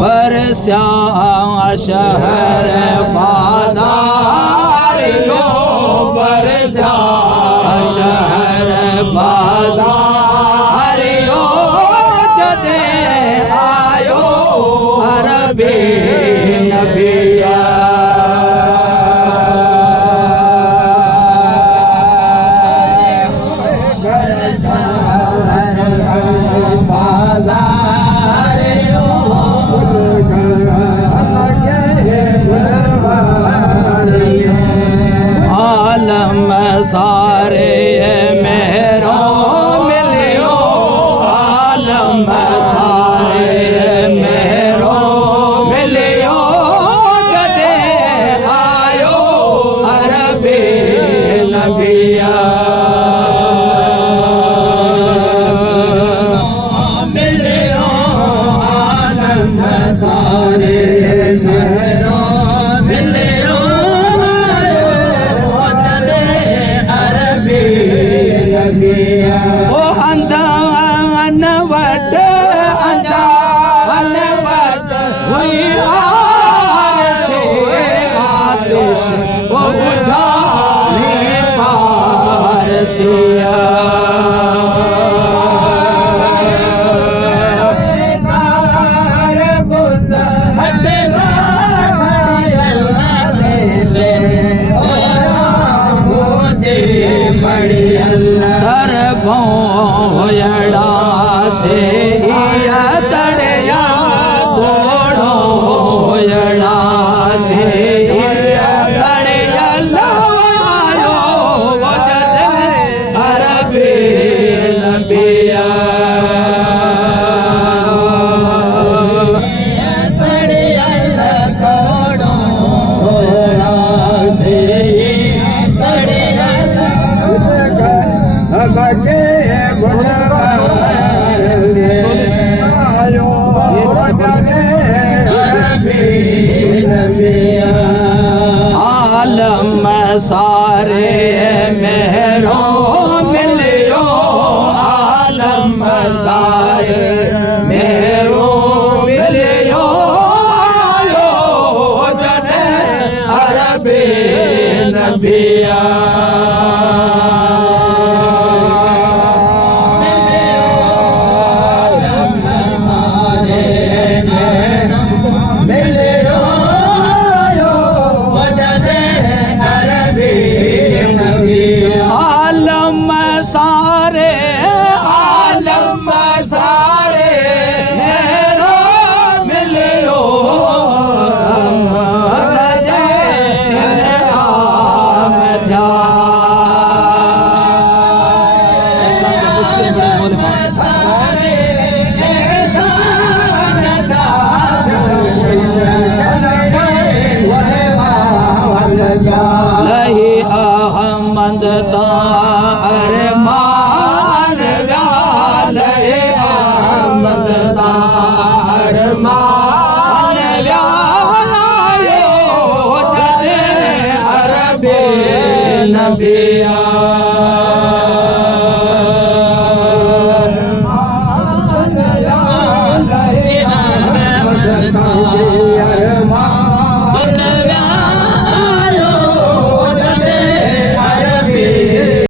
बरस्या शहर बाजारियो बरस्या शहर बाजारियो जदे आयो अरबी नबिया सारे मेहरो मिलियो आलम सारे मेहरो मिलियो जदे आयो अरबी नबिया मिलियो आलम सारे मेहरो मिलियो ओ अंधान वट हुई आर से आतिश ओ बुझाने पार सिया होयड़ा से तड़या घोड़ो होयड़ा से तड़या लायो अरबी नबिया तड़या घोड़ो होयड़ा से तड़या आलम सारे मेहरो मिलियो आलम सारे मेहरो मिलियो आयो जदे अरबी नबिया लही अहमद तार मान व्याल अहमद तार मान व्याल अरबी नबिया